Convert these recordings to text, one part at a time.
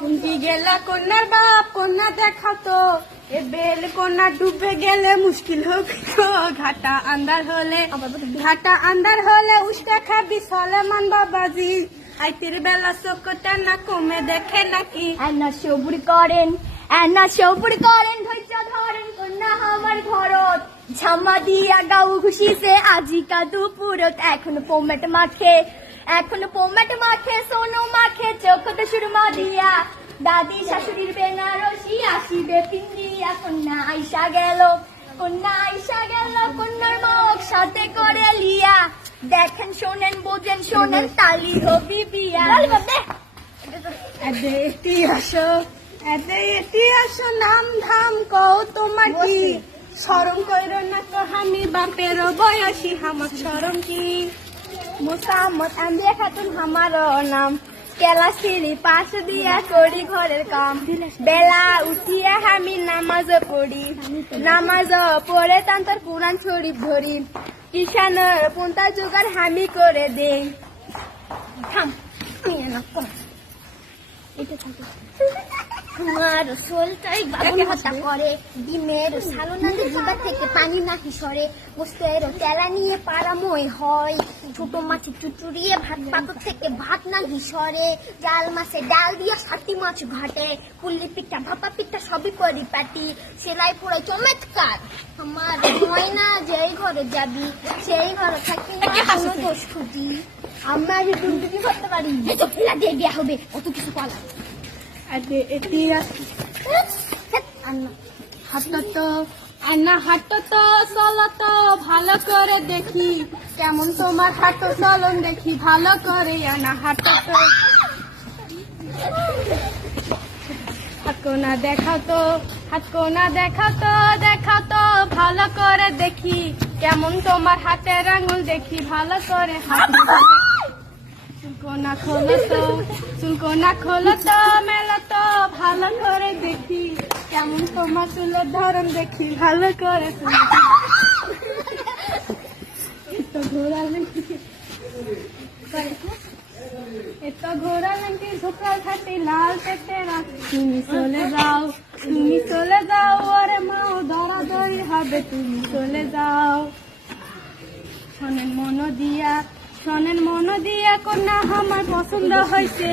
কুন্তি গেলা কন্যার বাপ, কন্যা দেখাতো এ বেল কন্যা ডুবে গেলে মুশকিল হোক ঘাটা আন্দার হলে উস্কা খাবি সলেমান বাবাজি আইতির বেলা চোখটা না কমে দেখে নাকি এনা সবুর করেন ধৈর্য ধরেন কন্যা আমার ঘরত ঝামা দিয়া গাও খুশিতে আজিকা দুপুরত এখনো পোমেট মাখে সোনো মাখে চোখতে সুরমা দিয়া দাদি শাশুড়ির বেনারসি আসিবে পিন্দিয়া কন্যা আইসা গেল কন্যার মুখ সাথে করে লিয়া দেখেন শোনেন বোঝেন শোনেন তালি হবি বিয়া এটি আসো নাম ধাম কও তোমার কি শরম কইরো না তো আমি বাপের বয়সী আমার শরম কি মোসাম্মদ আন্দিয়া খাতুন আমারও নাম কেলা সিঁড়ি পাশ দিয়া করি ঘরের কাম বেলা উঠিয়া আমি নামাজ পড়ে তান্তর কোরআন শরীফ ধরি কিষান পন্থা জোগাড় হামি করে দেই থাম আমার সোলটাই বাবু হত্যা করে ডিমের সালোনাদের জিবা থেকে পানি নাহি সরে বস্তের তেলা নিয়ে পাড়াময় হয় ছোট মাছ চুচুরিয়ে ভাত পাতর থেকে ভাত নাহি সরে জাল মাছে ডাল দিয়া 7টি মাছ ঘাটে পুল্লি পিঠা ভাপা পিঠা সবই পরিপাটি সেলাই পুরো চমৎকার আমার হয় না যেই ঘরে যাবি সেই ঘরে থাকি না কোনো দোষ খুঁজি আমরা যে দুর্নীতি করতে পারি তো ফেলা দিয়ে বিয়া হবে অত কিছু কলা এটি হাঁটো তো চলো তো ভালো করে দেখি কেমন তোমার হাঁটো চলন দেখি ভালো করে হাঁটো তো দেখাও তো ভালো করে দেখি কেমন তোমার হাতের আঙুল দেখি ভালো করে চুলকোনা খোলো তো মেলো তো ভালো করে দেখি কেমন তোমার চুলের ধরন দেখি ভালো করে ঘোরালেন কি ঝোঁকাল খাটি লাল পেটেরা তুমি চলে যাও ওরে মাও দরাদরি হবে তুমি চলে যাও শোনেন মন দিয়া কন্যা আমার পছন্দ হয়েছে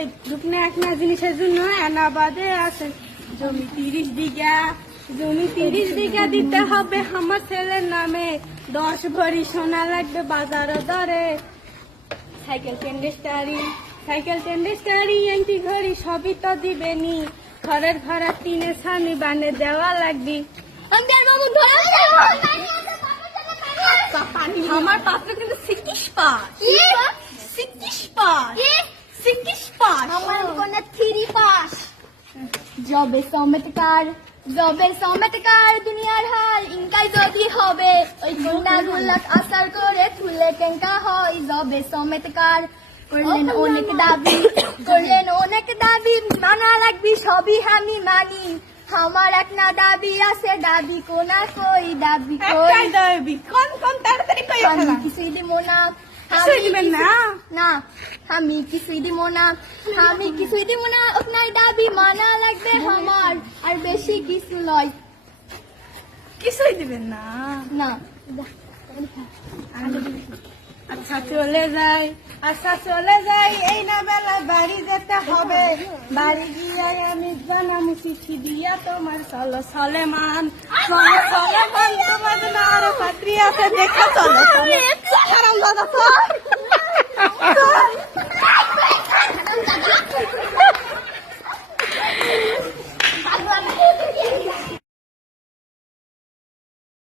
এই দুপনে একটা জিনিসের জন্য এনাবাদে আছে জমি 30 বিঘা দিতে হবে আমার ছেলের নামে 10 ভরি সোনা লাগবে বাজার দরে সাইকেল টেন্ডেস্টারি এন্টি ঘড়ি সবই তো দিবেনি ঘরের ভাড়া টিনের স্বামী বানে দেওয়া লাগবে আমার পাত্র কিন্তু সিকিশ পাস আমার কোনে 3 পাস জবে সমেতকার দুনিয়ার হাল ইনকাই যদি হবে ওই কন্যা গুলাক আসার করে তুলে কেঙ্কা হয় জবে সমেতকার করলেন অনেক দাবি মানা লাগবি সবই আমি মানি আমার এক না দাবি আছে দাবি কোনা কই দাবি কোন তাড়াতাড়ি কই আমি কিছুই দিব না আমি কিছুই দিব না আপনার দাবি মানা লাগবে আমার আর বেশি কিছু লয় কিছুই দিবেন না আচ্ছা চলে যাই এই না বেলা বাড়ি যেতে হবে বাড়ি গিয়ে আমি বানামু চিঠি দিয়া তোমার সলেমান তোমার জন্য আরো পাত্রী আছে দেখা চলো